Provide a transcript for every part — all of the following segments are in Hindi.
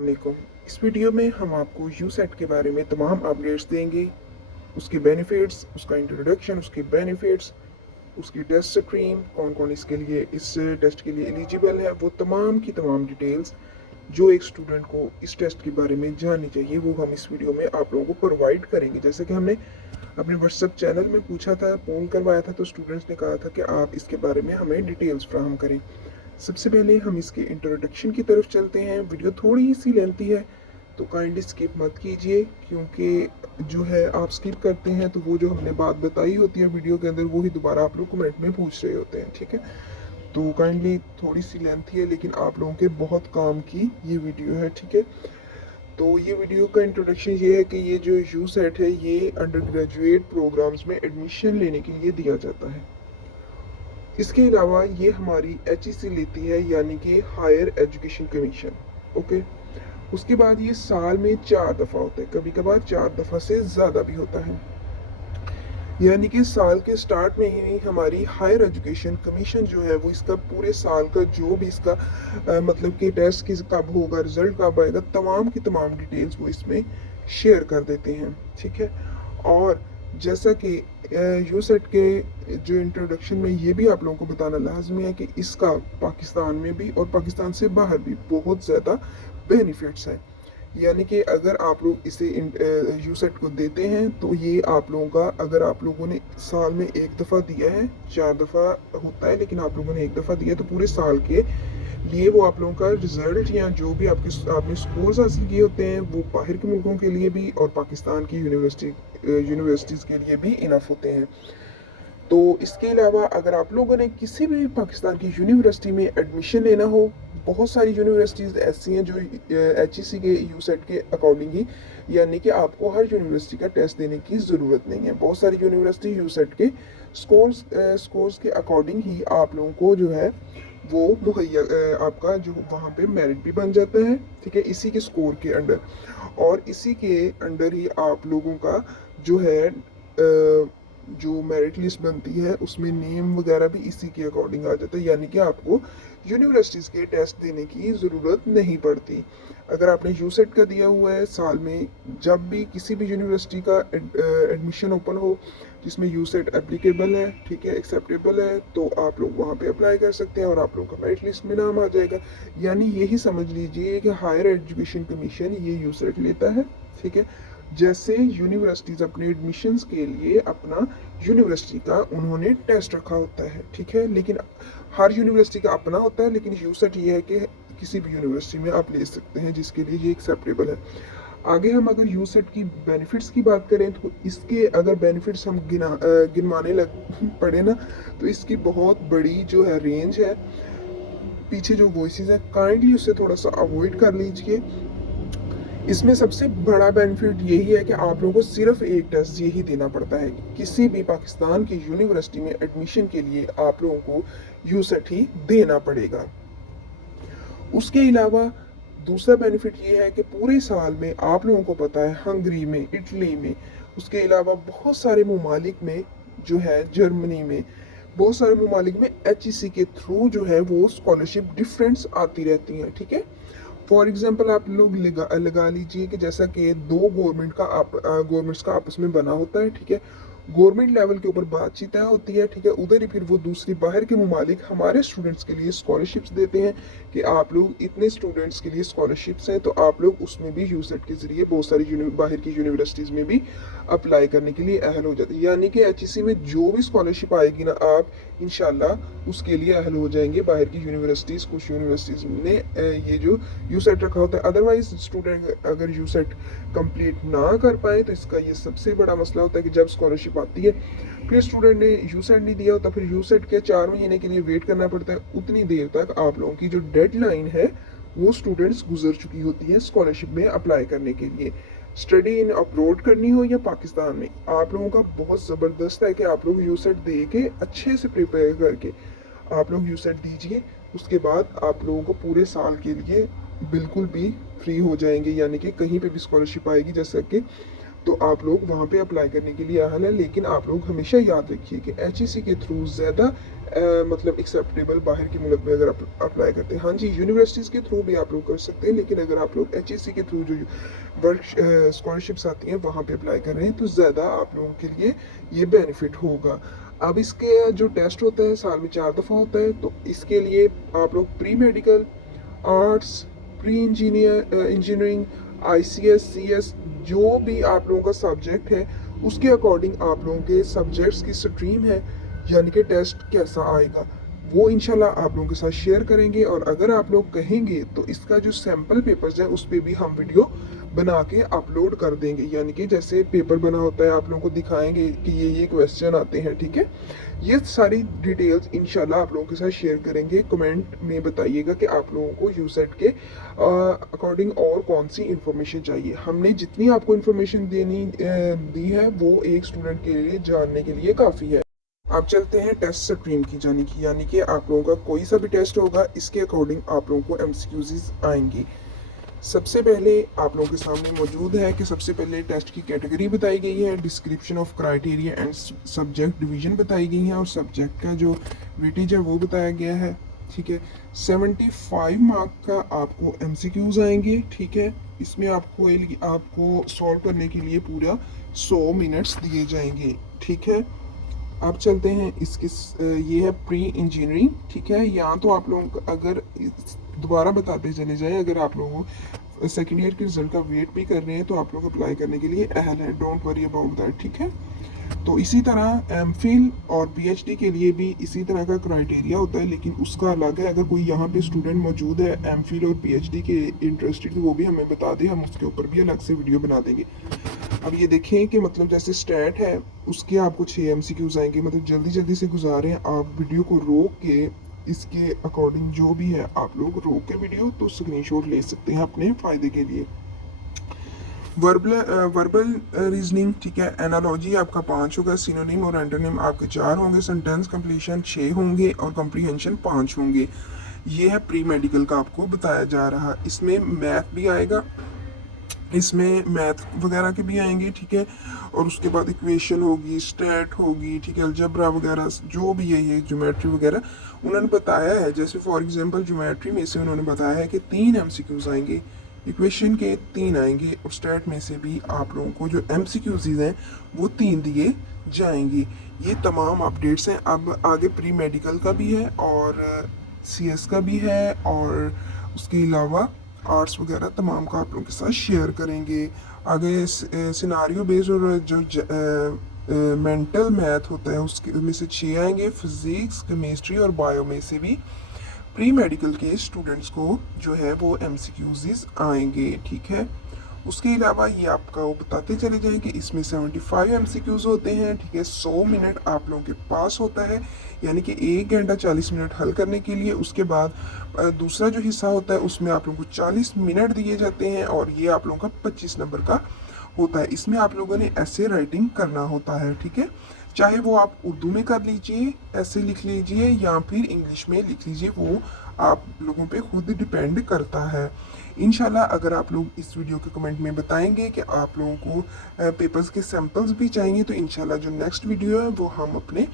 वालेकुम। इस वीडियो में हम आपको यूसेट के बारे में तमाम अपडेट्स देंगे, उसके बेनिफिट्स, उसका इंट्रोडक्शन, उसके बेनिफिट्स, उसकी टेस्ट स्ट्रीम, कौन-कौन इसके लिए इस टेस्ट के लिए एलिजिबल है, वो तमाम की तमाम डिटेल्स जो एक स्टूडेंट को इस टेस्ट के बारे में जाननी चाहिए, वो हम इस वीडियो में आप लोगों को प्रोवाइड करेंगे। जैसे कि हमने अपने व्हाट्सएप चैनल में पूछा था, पोल करवाया था, तो स्टूडेंट्स ने कहा था कि आप इसके बारे में हमें डिटेल्स फ्राहम करें। सबसे पहले हम इसके इंट्रोडक्शन की तरफ चलते हैं। वीडियो थोड़ी सी लेंथी है तो काइंडली स्किप मत कीजिए, क्योंकि जो है आप स्किप करते हैं तो वो जो हमने बात बताई होती है वीडियो के अंदर वो ही दोबारा आप लोग कमेंट में पूछ रहे होते हैं। ठीक है, तो काइंडली थोड़ी सी लेंथी है लेकिन आप लोगों के बहुत काम की ये वीडियो है। ठीक है, तो ये वीडियो का इंट्रोडक्शन ये है कि ये जो यू सेट है ये अंडर ग्रेजुएट प्रोग्राम्स में एडमिशन लेने के लिए दिया जाता है। इसके अलावा ये हमारी HEC लेती है, यानी कि हायर एजुकेशन कमीशन। ओके, उसके बाद ये साल में 4 दफ़ा होता है, कभी कभार 4 दफ़ा से ज़्यादा भी होता है। यानी कि साल के स्टार्ट में ही हमारी हायर एजुकेशन कमीशन जो है वो इसका पूरे साल का जो भी इसका मतलब कि टेस्ट किस कब होगा, रिजल्ट कब आएगा, तमाम की तमाम डिटेल्स वो इसमें शेयर कर देते हैं। ठीक है, और जैसा कि यूसेट के जो इंट्रोडक्शन में ये भी आप लोगों को बताना लाजमी है कि इसका पाकिस्तान में भी और पाकिस्तान से बाहर भी बहुत ज़्यादा बेनिफिट्स हैं। यानी कि अगर आप लोग इसे यूसेट को देते हैं तो ये आप लोगों का, अगर आप लोगों ने साल में एक दफ़ा दिया है, 4 दफ़ा होता है लेकिन आप लोगों ने एक दफ़ा दिया, तो पूरे साल के लिए वो आप लोगों का रिजल्ट या जो भी आपने स्कोर्स हासिल किए होते हैं वो बाहर के मुल्कों के लिए भी और पाकिस्तान की यूनिवर्सिटीज़ के लिए भी इनफ होते हैं। तो इसके अलावा अगर आप लोगों ने किसी भी पाकिस्तान की यूनिवर्सिटी में एडमिशन लेना हो, बहुत सारी यूनिवर्सिटीज़ ऐसी हैं जो HEC के यूसेट के अकॉर्डिंग ही, यानी कि आपको हर यूनिवर्सिटी का टेस्ट देने की ज़रूरत नहीं है। बहुत सारी यूनिवर्सिटी यूसेट के स्कोर्स के अकॉर्डिंग ही आप लोगों को जो है वो मुहैया आपका जो वहाँ पे मेरिट भी बन जाता है। ठीक है, इसी के स्कोर के अंडर, और इसी के अंडर ही आप लोगों का जो है जो मेरिट लिस्ट बनती है उसमें नेम वगैरह भी इसी के अकॉर्डिंग आ जाता है। यानी कि आपको यूनिवर्सिटीज़ के टेस्ट देने की ज़रूरत नहीं पड़ती। अगर आपने यूसेट का दिया हुआ है, साल में जब भी किसी भी यूनिवर्सिटी का एडमिशन ओपन हो जिसमें यूसेट एप्लीकेबल है, ठीक है, एक्सेप्टेबल है, तो आप लोग वहाँ पे अप्लाई कर सकते हैं और आप लोग का मेरिट लिस्ट में नाम आ जाएगा। यानी यही समझ लीजिए कि हायर एजुकेशन कमीशन ये यूसेट लेता है। ठीक है, जैसे यूनिवर्सिटीज़ अपने एडमिशन्स के लिए अपना यूनिवर्सिटी का उन्होंने टेस्ट रखा होता है। ठीक है, लेकिन हर यूनिवर्सिटी का अपना होता है, लेकिन यूसेट ये है कि किसी भी यूनिवर्सिटी में आप ले सकते हैं जिसके लिए ये एक्सेप्टेबल है। आगे हम अगर यूसेट की बेनिफिट्स की बात करें तो इसके अगर बेनिफिट्स हम गिनवाने लग पड़े ना, तो इसकी बहुत बड़ी जो है रेंज है। पीछे जो वॉइसेस है काइंडली उससे थोड़ा सा अवॉइड कर लीजिए। इसमें सबसे बड़ा बेनिफिट यही है कि आप लोगों को सिर्फ एक टेस्ट यही देना पड़ता है। किसी भी पाकिस्तान की यूनिवर्सिटी में एडमिशन के लिए आप लोगों को यूसेट ही देना पड़ेगा। उसके अलावा दूसरा बेनिफिट ये है कि पूरे साल में आप लोगों को पता है हंगरी में, इटली में, उसके अलावा बहुत सारे ममालिक में जो है, जर्मनी में, बहुत सारे ममालिक में HEC के थ्रू जो है वो स्कॉलरशिप डिफरेंट्स आती रहती हैं। ठीक है, फॉर एग्जाम्पल आप लोग लगा लीजिए कि जैसा कि दो गवर्नमेंट्स का आपस में बना होता है। ठीक है, गवर्नमेंट लेवल के ऊपर बातचीत तय होती है। ठीक है, उधर ही फिर वो दूसरी बाहर के ममालिक हमारे स्टूडेंट्स के लिए स्कॉलरशिप्स देते हैं कि आप लोग इतने स्टूडेंट्स के लिए स्कॉलरशिप्स हैं, तो आप लोग उसमें भी यूसेट के जरिए बहुत सारी बाहर की यूनिवर्सिटीज़ में भी अप्लाई करने के लिए अहल हो जाते हैं। यानी कि HEC में जो भी स्कॉलरशिप आएगी ना, आप इंशाल्लाह उसके लिए अहल हो जाएंगे। बाहर की यूनिवर्सिटीज़, कुछ यूनिवर्सिटीज़ ने ये जो यूसेट रखा होता है, अदरवाइज स्टूडेंट अगर यूसेट कंप्लीट ना कर पाए तो इसका ये सबसे बड़ा मसला होता है कि जब स्कॉलरशिप आती है फिर स्टूडेंट ने यूसेट नहीं दिया होता, फिर यूसेट के 4 महीने के लिए वेट करना पड़ता है। उतनी देर तक आप लोगों की जो डेडलाइन है वो स्टूडेंट्स गुजर चुकी होती है स्कॉलरशिप में अप्लाई करने के लिए। स्टडी इन अब्रोड करनी हो या पाकिस्तान में, आप लोगों का बहुत ज़बरदस्त है कि आप लोग यूसेट दे के अच्छे से प्रिपेयर करके आप लोग यूसेट दीजिए। उसके बाद आप लोगों को पूरे साल के लिए बिल्कुल भी फ्री हो जाएंगे, यानी कि कहीं पे भी स्कॉलरशिप आएगी, जैसा कि तो आप लोग वहाँ पे अप्लाई करने के लिए अहल है। लेकिन आप लोग हमेशा याद रखिए कि HEC के थ्रू ज़्यादा मतलब एक्सेप्टेबल बाहर के मुल्क में अगर आप अप्लाई करते हैं। हाँ जी, यूनिवर्सिटीज़ के थ्रू भी आप लोग कर सकते हैं, लेकिन अगर आप लोग HEC के थ्रू जो वर्क स्कॉलरशिप्स आती हैं वहाँ पे अप्लाई कर रहे हैं तो ज़्यादा आप लोगों के लिए ये बेनिफिट होगा। अब इसके जो टेस्ट होता है साल में 4 दफ़ा होता है, तो इसके लिए आप लोग pre medical, arts, pre engineering, ICS, CS जो भी आप लोगों का सब्जेक्ट है उसके अकॉर्डिंग आप लोगों के सब्जेक्ट्स की स्ट्रीम है, यानी कि टेस्ट कैसा आएगा वो इंशाल्लाह आप लोगों के साथ शेयर करेंगे। और अगर आप लोग कहेंगे तो इसका जो सैम्पल पेपर्स है उस पर भी हम वीडियो बना के अपलोड कर देंगे, यानी कि जैसे पेपर बना होता है आप लोगों को दिखाएंगे कि ये क्वेश्चन आते हैं, ठीक है। ये सारी डिटेल्स इंशाल्लाह आप लोगों के साथ शेयर करेंगे। कमेंट में बताइएगा कि आप लोगों को यूसेट के अकॉर्डिंग और कौन सी इंफॉर्मेशन चाहिए। हमने जितनी आपको इंफॉर्मेशन दी है वो एक स्टूडेंट के लिए जानने के लिए काफ़ी है। आप चलते हैं टेस्ट स्ट्रीम की जाने की, यानी कि आप लोगों का कोई सा भी टेस्ट होगा इसके अकॉर्डिंग आप लोगों को MCQs आएंगी। सबसे पहले आप लोगों के सामने मौजूद है कि सबसे पहले टेस्ट की कैटेगरी बताई गई है, description of criteria and subject division बताई गई है और सब्जेक्ट का जो वेटेज है वो बताया गया है, ठीक है। 75 मार्क का आपको MCQs आएंगे, ठीक है। इसमें आपको सॉल्व करने के लिए पूरा 100 मिनट्स दिए जाएंगे, ठीक है। अब चलते हैं ये है प्री इंजीनियरिंग, ठीक है। यहाँ तो आप लोग अगर दोबारा बताते चले जाए, अगर आप लोगों सेकेंड ईयर के रिजल्ट का वेट भी कर रहे हैं तो आप लोग अप्लाई करने के लिए अहल है, डोंट वरी अबाउट दैट, ठीक है। तो इसी तरह MPhil और PhD के लिए भी इसी तरह का क्राइटेरिया होता है, लेकिन उसका अलग है। अगर कोई यहाँ पे स्टूडेंट मौजूद है MPhil और PhD के इंटरेस्टेड तो वो भी हमें बता दे, हम उसके ऊपर भी अलग से वीडियो बना देंगे। अब ये देखें कि मतलब जैसे स्टैट है उसके आपको 6 MCQs आएंगे, मतलब जल्दी जल्दी से गुजारें आप वीडियो को रोक के, इसके अकॉर्डिंग जो भी है आप लोग रोक के वीडियो तो स्क्रीनशॉट ले सकते हैं अपने फ़ायदे के लिए। वर्बल रीजनिंग, ठीक है। एनालॉजी आपका 5 होगा, सिनोनिम और एंटोनिम आपके 4 होंगे, सेंटेंस कंप्लीशन 6 होंगे और कॉम्प्रीहेंशन 5 होंगे। ये है प्री मेडिकल का आपको बताया जा रहा। इसमें मैथ भी आएगा, इसमें मैथ वगैरह के भी आएंगे, ठीक है। और उसके बाद इक्वेशन होगी, स्टैट होगी, ठीक है, अलजबरा वगैरह जो भी है, ये ज्योमेट्री वगैरह उन्होंने बताया है। जैसे फॉर एग्जांपल ज्योमेट्री में से उन्होंने बताया है कि 3 MCQs आएंगे, इक्वेशन के 3 आएंगे और स्टैट में से भी आप लोगों को जो MCQs हैं वो 3 दिए जाएंगे। ये तमाम अपडेट्स हैं। अब आगे प्री मेडिकल का भी है और CS का भी है और उसके अलावा आर्ट्स वगैरह तमाम का आप लोगों के साथ शेयर करेंगे। आगे सिनारियो बेस्ड और जो मेंटल मैथ होता है उसके में से 6 आएंगे, फिजिक्स, केमिस्ट्री और बायो में से भी प्री मेडिकल के स्टूडेंट्स को जो है वो MCQs आएंगे, ठीक है। उसके अलावा ये आपका वो बताते चले जाएं कि इसमें 75 MCQs होते हैं, ठीक है। 100 मिनट आप लोगों के पास होता है, यानी कि 1 घंटा 40 मिनट हल करने के लिए। उसके बाद दूसरा जो हिस्सा होता है उसमें आप लोगों को 40 मिनट दिए जाते हैं और ये आप लोगों का 25 नंबर का होता है। इसमें आप लोगों ने ऐसे राइटिंग करना होता है, ठीक है। चाहे वो आप उर्दू में कर लीजिए, ऐसे लिख लीजिए, या फिर इंग्लिश में लिख लीजिए, वो आप लोगों पे खुद डिपेंड करता है। इंशाल्लाह अगर आप लोग इस वीडियो के कमेंट में बताएंगे कि आप लोगों को पेपर्स के सैंपल्स भी चाहिए तो इंशाल्लाह जो नेक्स्ट वीडियो है वो हम अपने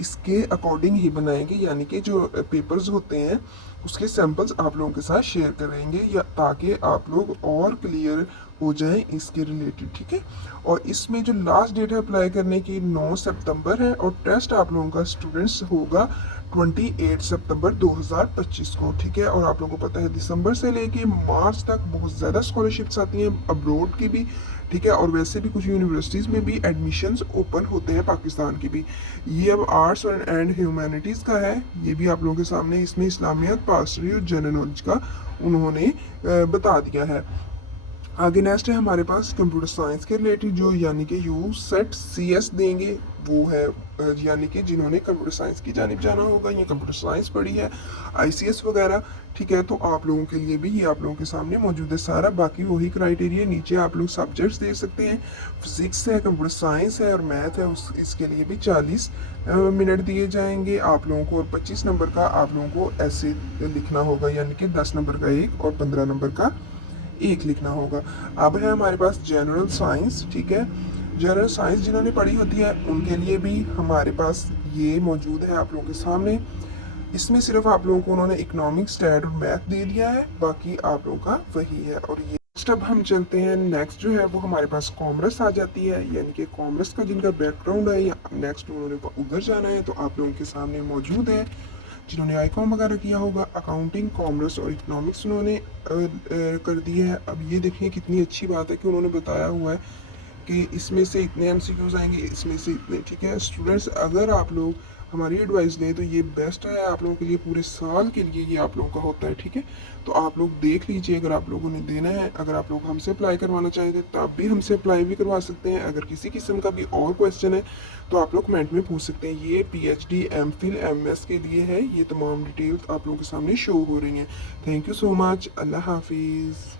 इसके अकॉर्डिंग ही बनाएंगे, यानी कि जो पेपर्स होते हैं उसके सैंपल्स आप लोगों के साथ शेयर करेंगे, या ताकि आप लोग और क्लियर हो जाएं इसके रिलेटेड, ठीक है। और इसमें जो लास्ट डेट है अप्लाई करने की 9 सितंबर है और टेस्ट आप लोगों का स्टूडेंट्स होगा 28 सितंबर 2025 को, ठीक है। और आप लोगों को पता है दिसंबर से लेके मार्च तक बहुत ज़्यादा स्कॉलरशिप्स आती हैं अब्रोड की भी, ठीक है। और वैसे भी कुछ यूनिवर्सिटीज़ में भी एडमिशन्स ओपन होते हैं पाकिस्तान की भी। ये अब आर्ट्स एंड ह्यूमैनिटीज़ का है, ये भी आप लोगों के सामने। इसमें इस्लामियत, पास्टरी और जनरल नॉलेज का उन्होंने बता दिया है। आगे नेक्स्ट है हमारे पास कंप्यूटर साइंस के रिलेटेड, जो यानी कि यूसेट CS देंगे वो है यानी कि जिन्होंने कंप्यूटर साइंस की जानिब जाना होगा, ये कंप्यूटर साइंस पढ़ी है, ICS वगैरह, ठीक है। तो आप लोगों के लिए भी ये आप लोगों के सामने मौजूद है सारा। बाकी वही क्राइटेरिया नीचे आप लोग सब्जेक्ट्स देख सकते हैं, फिजिक्स है, कंप्यूटर साइंस है और मैथ है, इसके लिए भी 40 मिनट दिए जाएंगे आप लोगों को। और 25 नंबर का आप लोगों को ऐसे लिखना होगा, यानी कि 10 नंबर का एक और 15 नंबर का 1 लिखना होगा। अब है हमारे पास जनरल साइंस, ठीक है। जनरल साइंस जिन्होंने पढ़ी होती है उनके लिए भी हमारे पास ये मौजूद है आप लोगों के सामने। इसमें सिर्फ आप लोगों को उन्होंने इकोनॉमिक्स, स्टैट और मैथ दे दिया है, बाकी आप लोगों का वही है। और ये नेक्स्ट अब हम चलते हैं, नेक्स्ट जो है वो हमारे पास कॉमर्स आ जाती है, यानी कि कॉमर्स का जिनका बैकग्राउंड है या नेक्स्ट उन्होंने उधर जाना है तो आप लोगों के सामने मौजूद है। जिन्होंने आईकॉम वगैरह किया होगा, अकाउंटिंग, कॉमर्स और इकोनॉमिक्स उन्होंने कर दी है। अब ये देखिए कितनी अच्छी बात है कि उन्होंने बताया हुआ है कि इसमें से इतने एमसीक्यूज आएंगे, इसमें से इतने, ठीक है। स्टूडेंट्स अगर आप लोग हमारी एडवाइस लें तो ये बेस्ट है आप लोगों के लिए, पूरे साल के लिए ये आप लोगों का होता है, ठीक है। तो आप लोग देख लीजिए, अगर आप लोगों ने देना है, अगर आप लोग हमसे अप्लाई करवाना चाहते हैं तब भी हमसे अप्लाई भी करवा सकते हैं। अगर किसी किस्म का भी और क्वेश्चन है तो आप लोग कमेंट में पूछ सकते हैं। ये पीएचडी, एमफिल, एमएस के लिए है, ये तमाम डिटेल्स आप लोगों के सामने शो हो रही हैं। थैंक यू सो मच, अल्लाह हाफिज़।